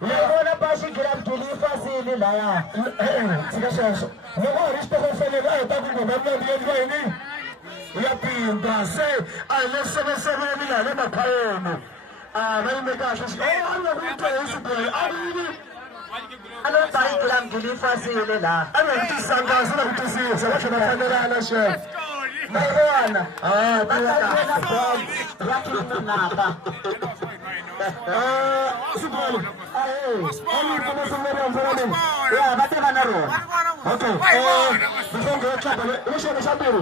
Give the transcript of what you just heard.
Levona baixo grave que ele fazia lá. Siga chance. Não arista com felicidade, tá com o governo de Guaiani. E a pinta, sei. Aí você vai ser menina, lembra paeno. Ah, vai me caixa. Olha muito isso por aí. Ano tayo grave que ele fazia lá. Ano tu sanga, sanga tu si, você vai chamar família na chef. Mariana. Ah, tá na prom. Raquel nada. Sipolo. Olha como você vai fazer. Ya, bate manaro. Okay. Vai. Deixa eu ver, deixa eu ver.